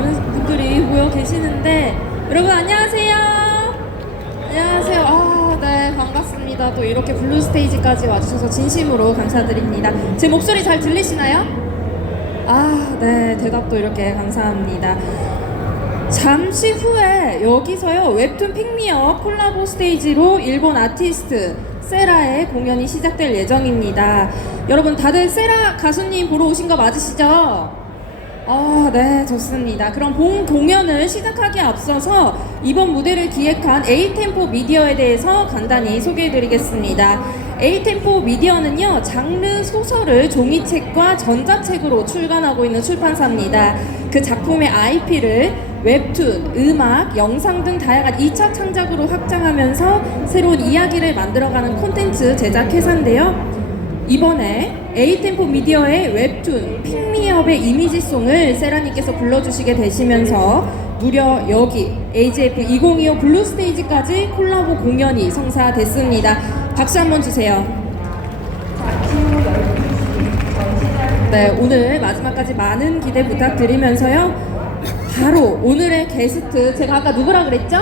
많은 분들이 모여 계시는데 여러분 안녕하세요. 안녕하세요. 네, 반갑습니다. 또 이렇게 블루 스테이지까지 와주셔서 진심으로 감사드립니다. 제 목소리 잘 들리시나요? 네, 대답도 이렇게 감사합니다. 잠시 후에 여기서요 웹툰 픽미업 콜라보 스테이지로 일본 아티스트 세라의 공연이 시작될 예정입니다. 여러분 다들 세라 가수님 보러 오신 거 맞으시죠? 네, 좋습니다. 그럼 본 공연을 시작하기에 앞서서 이번 무대를 기획한 에이템포 미디어에 대해서 간단히 소개해드리겠습니다. 에이템포 미디어는요, 장르 소설을 종이책과 전자책으로 출간하고 있는 출판사입니다. 그 작품의 IP를 웹툰, 음악, 영상 등 다양한 2차 창작으로 확장하면서 새로운 이야기를 만들어가는 콘텐츠 제작 회사인데요. 이번에 에이템포 미디어의 웹툰 픽미업의 이미지송을 세라님께서 불러주시게 되시면서 무려 여기 AGF 2025 블루 스테이지까지 콜라보 공연이 성사됐습니다. 박수 한번 주세요. 네, 오늘 마지막까지 많은 기대 부탁드리면서요. 바로 오늘의 게스트, 제가 아까 누구라 그랬죠?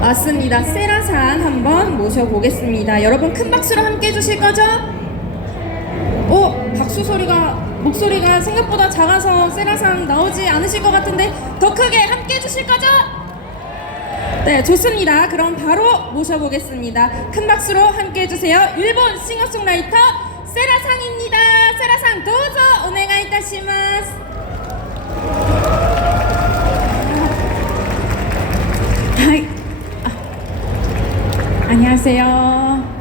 맞습니다. 세라상 한번 모셔보겠습니다. 여러분 큰 박수로 함께 해주실 거죠? 박수 소리가, 목소리가 생각보다 작아서 세라상 나오지 않으실 것 같은데 더 크게 함께 해주실 거죠? 네, 좋습니다. 그럼 바로 모셔보겠습니다. 큰 박수로 함께 해주세요. 일본 싱어송라이터 세라상입니다. 세라상 도우조 오네가이 이타시마스. 하이. 안녕하세요.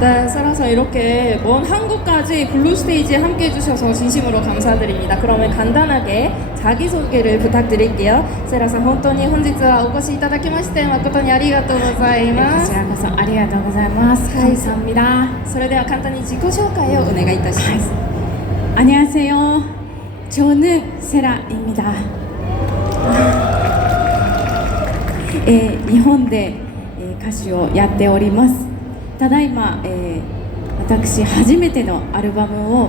네, 세라상 이렇게 먼 한국까지 블루 스테이지에 함께 해주셔서 진심으로 감사드립니다. 그러면 간단하게 자기소개를 부탁드릴게요. 세라상, 本当に本日はお越しいただきまして誠にありがとうございまこす。ちらこそありがとうございます。감사합니다. それでは簡単に自己紹介をお願いいたします。 안녕하세요. 저는 세라입니다. 日本で歌手をやっております。ただいま、私初めてのアルバムを、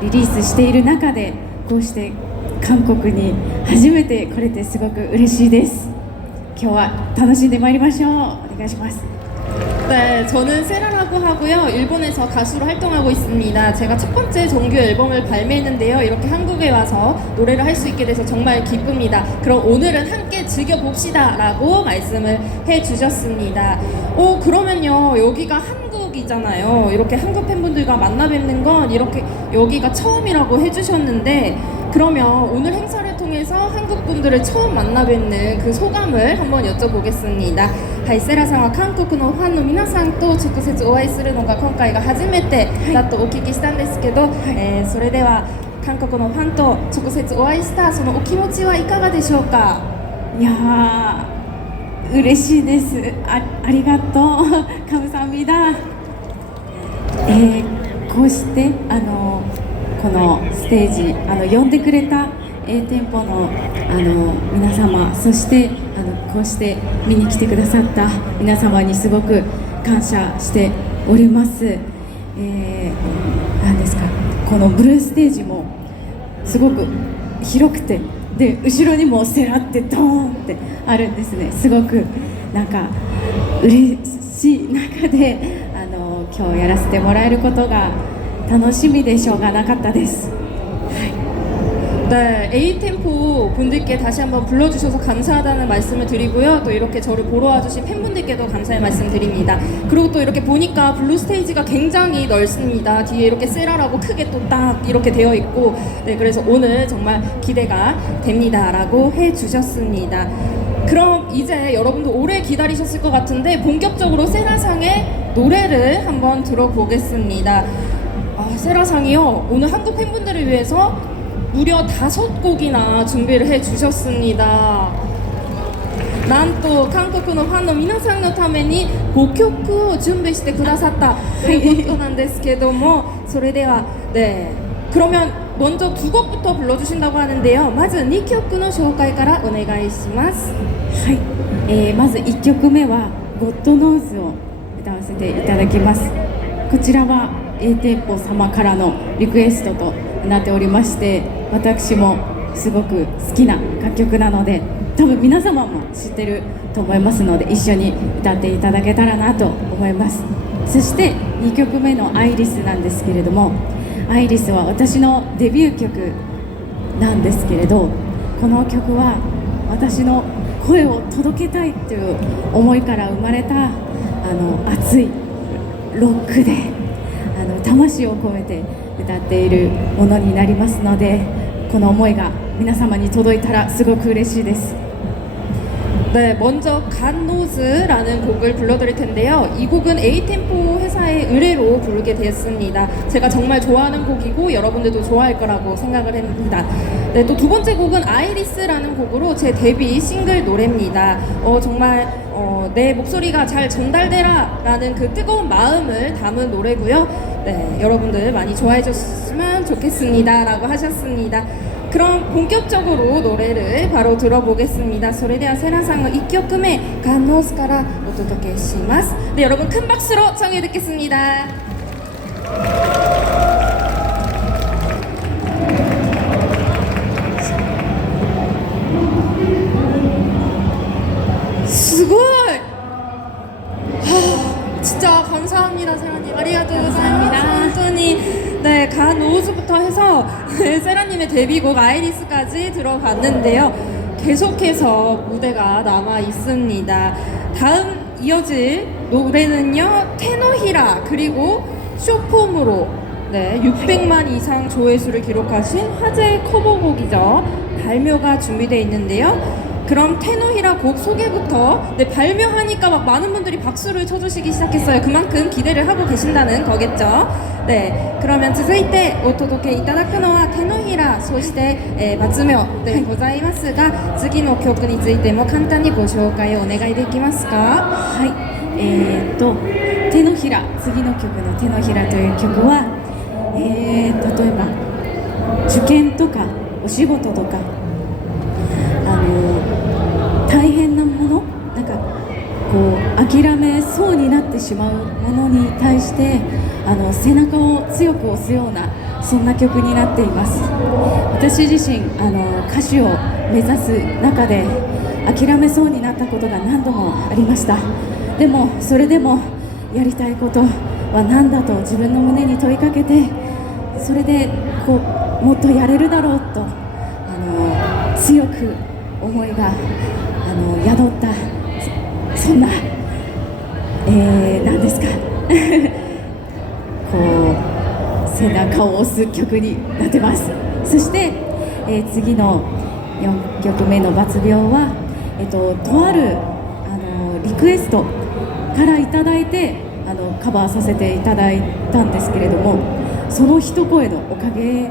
リリースしている中でこうして韓国に初めて来れてすごく嬉しいです。今日は楽しんでまいりましょう。お願いします。 네, 저는 세라라고 하고요. 일본에서 가수로 활동하고 있습니다. 제가 첫 번째 정규 앨범을 발매했는데요. 이렇게 한국에 와서 노래를 할 수 있게 돼서 정말 기쁩니다. 그럼 오늘은 함께 즐겨봅시다 라고 말씀을 해주셨습니다. 그러면요, 여기가 한국이잖아요. 이렇게 한국 팬분들과 만나 뵙는 건 이렇게 여기가 처음이라고 해주셨는데, 그러면 오늘 행사를 통해서 한국 분들을 처음 만나 뵙는 그 소감을 한번 여쭤보겠습니다. はい、セラさんは韓国のファンの皆さんと直接お会いするのが今回が初めてだとお聞きしたんですけど、それでは韓国のファンと直接お会いしたそのお気持ちはいかがでしょうか？いやー、嬉しいです。ありがとう。감사합니다。こうしてこのステージ呼んでくれたA店舗の皆様、そしてこうして見に来てくださった皆様にすごく感謝しております。何ですか、このブルーステージもすごく広くて、で後ろにもセラってドーンってあるんですね。すごくなんか嬉しい中で今日やらせてもらえることが楽しみでしょうがなかったです。 네, A템포 분들께 다시 한번 불러주셔서 감사하다는 말씀을 드리고요. 또 이렇게 저를 보러 와주신 팬분들께도 감사의 말씀 드립니다. 그리고 또 이렇게 보니까 블루 스테이지가 굉장히 넓습니다. 뒤에 이렇게 세라라고 크게 또 딱 이렇게 되어 있고, 네, 그래서 오늘 정말 기대가 됩니다 라고 해주셨습니다. 그럼 이제 여러분도 오래 기다리셨을 것 같은데 본격적으로 세라상의 노래를 한번 들어보겠습니다. 세라상이요, 오늘 한국 팬분들을 위해서 무려 5곡이나 준비를 해주셨습니다. なんと韓国のファンの皆さんのために5曲を準備してくださったということなんですけども、それでは네, 그러면 먼저 2곡부터 불러주신다고 하는데요. まず2曲の紹介からお願いします。はい、まず1曲目はゴッドノーズを歌わせていただきます。こちらは、A 店舗様からのリクエストとなっておりまして、私もすごく好きな楽曲なので、多分皆様も知ってると思いますので、一緒に歌っていただけたらなと思います。そして2曲目のアイリスなんですけれども、アイリスは私のデビュー曲なんですけれど、この曲は私の声を届けたいという思いから生まれた熱いロックで魂を込めて歌っているものになりますので、この思いが皆様に届いたらすごく嬉しいです。 네, 먼저 갓노즈라는 곡을 불러드릴 텐데요. 이 곡은 A템포 회사의 의뢰로 부르게 되었습니다. 제가 정말 좋아하는 곡이고 여러분들도 좋아할 거라고 생각을 합니다. 네, 또 두 번째 곡은 아이리스라는 곡으로 제 데뷔 싱글 노래입니다. 정말 내 목소리가 잘 전달되라 라는 그 뜨거운 마음을 담은 노래고요. 네, 여러분들 많이 좋아해 줬으면 좋겠습니다 라고 하셨습니다. 그럼 본격적으로 노래를 바로 들어보겠습니다. それではセラさんの1曲目ガンノーズからお届けします。 네, 여러분 큰 박수로 청해 듣겠습니다. 스고이! 진짜 감사합니다, 세라님. 아리가또 고자이마스. 완전히 네, 갓노즈부터 해서 세라님의 데뷔곡 아이리스까지 들어봤는데요. 계속해서 무대가 남아 있습니다. 다음 이어질 노래는요, 테노히라 그리고 쇼폼으로 600만 이상 조회수를 기록하신 화제 커버곡이죠. 발묘가 준비되어 있는데요. 그럼 테노히라 곡 소개부터 발매하니까 막 많은 분들이 박수를 쳐주시기 시작했어요. 그만큼 기대를 하고 계신다는 거겠죠. 네, 그러면 続いてお届けいただくのは手のひら、そして、松名でございますが、次の曲についても簡単にご紹介をお願いできますか？はい、手のひら、次の曲の手のひらという曲は、例えば受験とかお仕事とか大変なもの、なんかこう諦めそうになってしまうものに対して背中を強く押すような、そんな曲になっています。私自身歌手を目指す中で諦めそうになったことが何度もありました。でもそれでもやりたいことは何だと自分の胸に問いかけて、それでこうもっとやれるだろうと強く思いが宿った、そんな、何ですかこう背中を押す曲になってます。そして、次の4曲目の「罰病は」とあるリクエストからいただいてカバーさせていただいたんですけれども、その一声のおかげ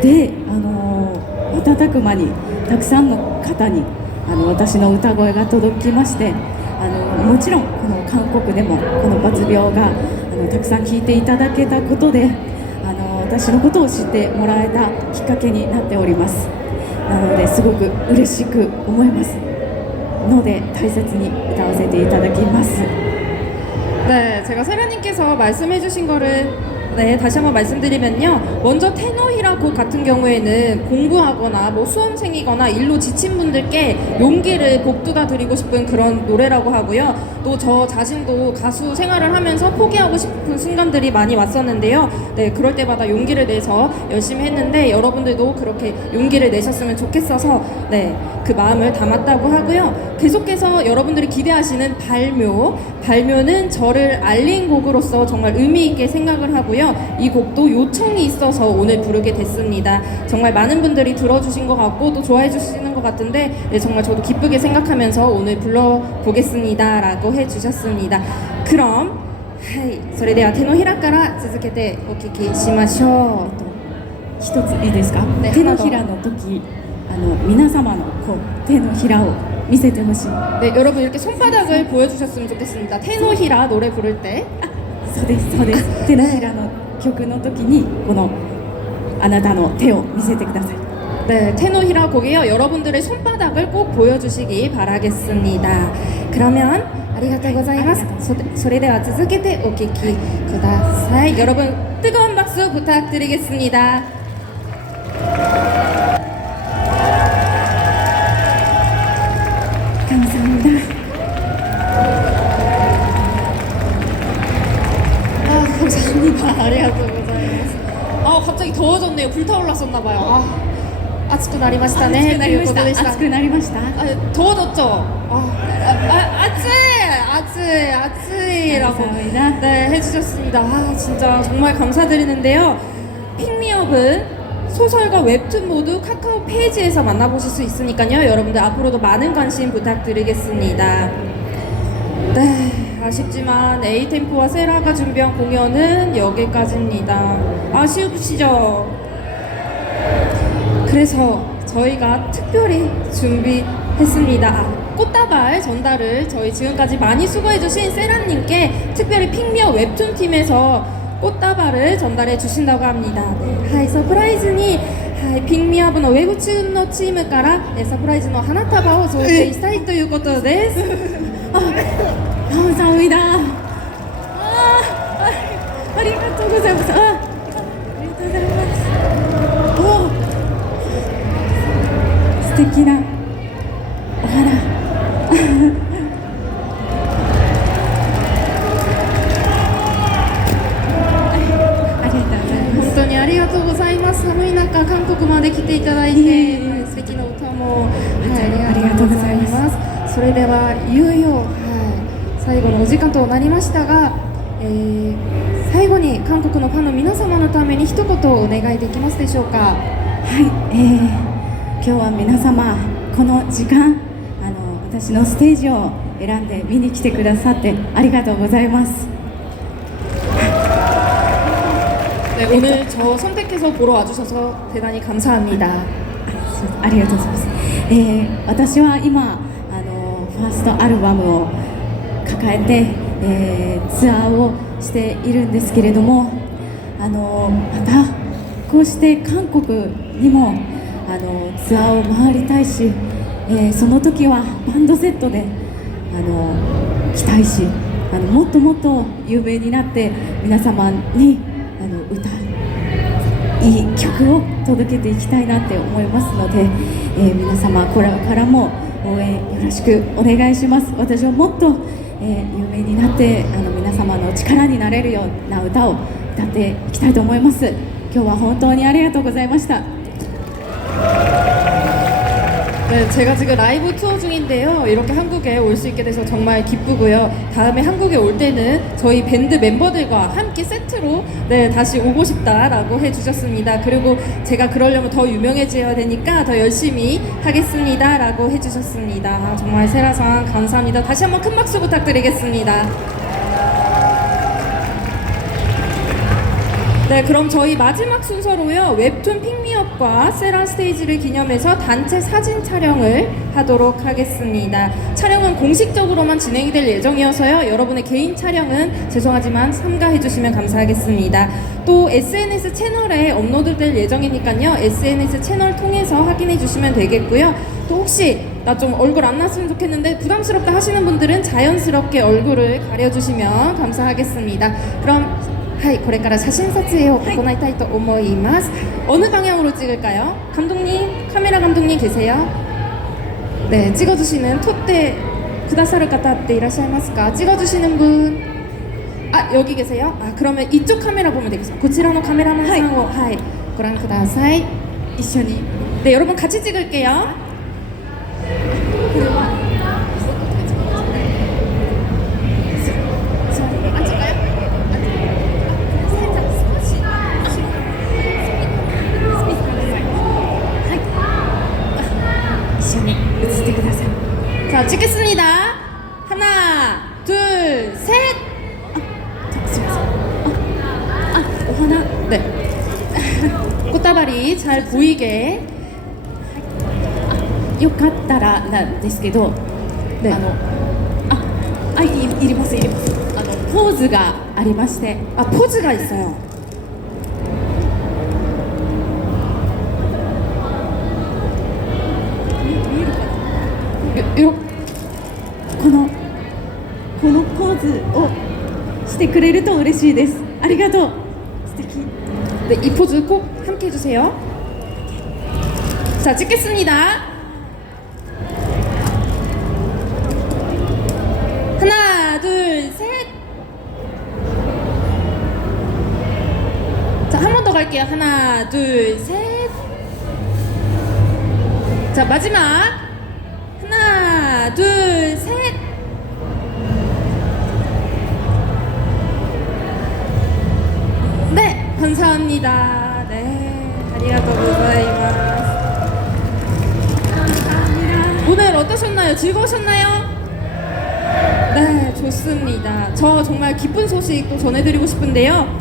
で瞬く間にたくさんの方に私の歌声が届きまして、もちろんこの韓国でもこの罰病がたくさん聴いていただけたことで私のことを知ってもらえたきっかけになっております。なのですごく嬉しく思いますので大切に歌わせていただきます。 네, 제가 세라님께서 말씀해주신 거를 다시 한번 말씀드리면요, 먼저 테노히라 곡 같은 경우에는 공부하거나 뭐 수험생이거나 일로 지친 분들께 용기를 복돋아 드리고 싶은 그런 노래라고 하고요. 또 저 자신도 가수 생활을 하면서 포기하고 싶은 순간들이 많이 왔었는데요. 네, 그럴 때마다 용기를 내서 열심히 했는데 여러분들도 그렇게 용기를 내셨으면 좋겠어서 그 마음을 담았다고 하고요. 계속해서 여러분들이 기대하시는 발묘는 저를 알린 곡으로서 정말 의미 있게 생각을 하고요. 이 곡도 요청이 있어서 오늘 부르게 됐습니다. 정말 많은 분들이 들어주신 것 같고 또 좋아해 주시는 것 같은데 정말 저도 기쁘게 생각하면서 오늘 불러보겠습니다 라고 해주셨습니다. 그럼 それでは手のひらから続けてお聞きしましょう。一ついいですか？ね、手のひらの時皆様のこう手のひらを見せてほしい。 네, 여러분 이렇게 손바닥을 보여주셨으면 좋겠습니다. 테노히라 노래 부를 때. そうですそうです。手のひらの曲の時にこのあなたの手を見せてください。 네, 테노히라 곡이요. 여러분들의 손바닥을 꼭 보여주시기 바라겠습니다. 그러면 りがとうございます。それでは続けてお聞きください. 여러분 뜨거운 박수 부탁드리겠습니다. 감사합니다. 감사합니다. 아리가또 고자이마스. 갑자기 더워졌네요. 불타올랐었나봐요. 아츠쿠 나리마시타네. 暑くなりました。 더워졌죠? 아츠이라고 감사합니다. 네, 해주셨습니다. 진짜 정말 감사드리는데요. 픽미업은 소설과 웹툰 모두 카카오 페이지에서 만나보실 수 있으니까요. 여러분들 앞으로도 많은 관심 부탁드리겠습니다. 네, 아쉽지만 에이템포와 세라가 준비한 공연은 여기까지입니다. 아쉬우시죠? 그래서 저희가 특별히 준비했습니다. 꽃다발 전달을 저희 지금까지 많이 수고해주신 세라님께 특별히 픽미어 웹툰 팀에서 꽃다발을 전달해 주신다고 합니다. 하이 서프라이즈니 픽미어のウェブチームのチームからサプライズの花束を贈呈したいということです。 감사합니다. 아리가또 고자이마스. 오, 素敵なお花。本当にありがとうございます。寒い中韓国まで来ていただいて、素敵な歌も、ありがとうございます。それではいよいよ、最後のお時間となりましたが、最後に韓国のファンの皆様のために一言お願いできますでしょうか。はい、今日は皆様この時間私のステージを選んで見に来てくださってありがとうございます。 네, 오늘 저 선택해서 보러 와주셔서 대단히 감사합니다. ありがとうございます。私は今ファーストアルバムを抱えて、ツアーをしているんですけれども、またこうして韓国にもツアーを回りたいし、その時はバンドセットで来たいし、もっともっと有名になって皆様にいい曲を届けていきたいなって思いますので、皆様これからも応援よろしくお願いします。私はもっと、有名になって皆様の力になれるような歌を歌っていきたいと思います。今日は本当にありがとうございました。 네, 제가 지금 라이브 투어 중인데요. 이렇게 한국에 올 수 있게 돼서 정말 기쁘고요. 다음에 한국에 올 때는 저희 밴드 멤버들과 함께 세트로 다시 오고 싶다라고 해주셨습니다. 그리고 제가 그러려면 더 유명해져야 되니까 더 열심히 하겠습니다라고 해주셨습니다. 정말 세라상 감사합니다. 다시 한번 큰 박수 부탁드리겠습니다. 네, 그럼 저희 마지막 순서로요, 웹툰 픽미업과 세라 스테이지를 기념해서 단체 사진 촬영을 하도록 하겠습니다. 촬영은 공식적으로만 진행이 될 예정이어서요, 여러분의 개인 촬영은 죄송하지만 삼가해주시면 감사하겠습니다. 또 SNS 채널에 업로드될 예정이니까요, SNS 채널 통해서 확인해주시면 되겠고요. 또 혹시 나 좀 얼굴 안 나왔으면 좋겠는데 부담스럽다 하시는 분들은 자연스럽게 얼굴을 가려주시면 감사하겠습니다. 그럼 はい、これから写真撮影を行いたいと思います。어느 방향으로 찍을까요? 감독님, 카메라 감독님 계세요? 네, 찍어주시는 토대 구다사르方って いらっしゃいますか? 찍어주시는 분, 여기 계세요? 그러면 이쪽 카메라 보면 되겠어요. こちらの 카메라만 상으로, ご覧ください. 一緒に. 네, 여러분 같이 찍을게요. 자, 찍겠습니다. 하나, 둘, 셋. 하나, 네. 꽃다발이 잘 보이게. よかったらなんですけど、ね、いります。ポーズがありまして、포즈가 있어요. ズをしてくれると嬉しいです。ありがとう。素敵。 네, 이 포즈 꼭 함께 해주세요. 자, 찍겠습니다. 하나, 둘, 셋. 자, 한 번 더 갈게요. 하나, 둘, 셋. 자, 마지막. 하나, 둘, 셋. 네, 감사합니다. 네, 아리가또 고자이마스. 오늘 어떠셨나요? 즐거우셨나요? 네, 좋습니다. 저 정말 기쁜 소식 또 전해드리고 싶은데요.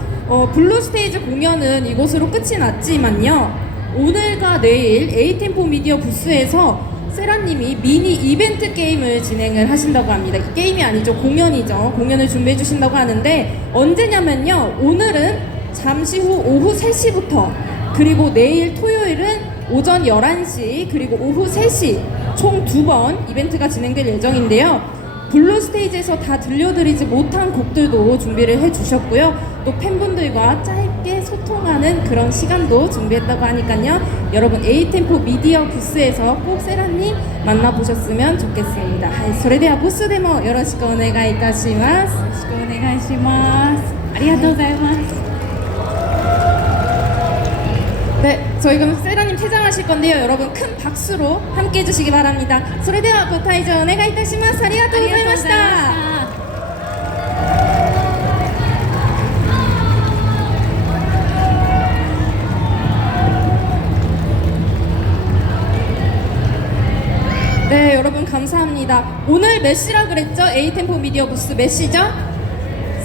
블루 스테이지 공연은 이것으로 끝이 났지만요. 오늘과 내일 에이템포 미디어 부스에서 세라님이 미니 이벤트 게임을 진행을 하신다고 합니다. 이 게임이 아니죠. 공연이죠. 공연을 준비해 주신다고 하는데 언제냐면요. 오늘은 잠시 후 오후 3시부터 그리고 내일 토요일은 오전 11시 그리고 오후 3시 총 2번 이벤트가 진행될 예정인데요. 블루 스테이지에서 다 들려드리지 못한 곡들도 준비를 해주셨고요. 또 팬분들과 짧게 소통하는 그런 시간도 준비했다고 하니까요. 여러분 에이템포 미디어 부스에서 꼭 세라님 만나보셨으면 좋겠습니다. はい、それではブースでもよろしくお願いいたします。よろしくお願いします。ありがとうございます。 네, 저희 그럼 세라님 퇴장하실 건데요. 여러분 큰 박수로 함께 해주시기 바랍니다. それではご退場お願いいたします。ありがとうございました。 네, 여러분 감사합니다. 오늘 몇 시라 그랬죠? 에이템포 미디어 부스 몇 시죠?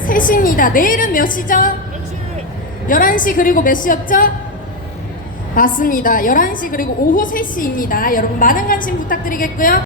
3시입니다. 내일은 몇 시죠? 11시 그리고 몇 시였죠? 맞습니다. 11시 그리고 오후 3시입니다. 여러분 많은 관심 부탁드리겠고요.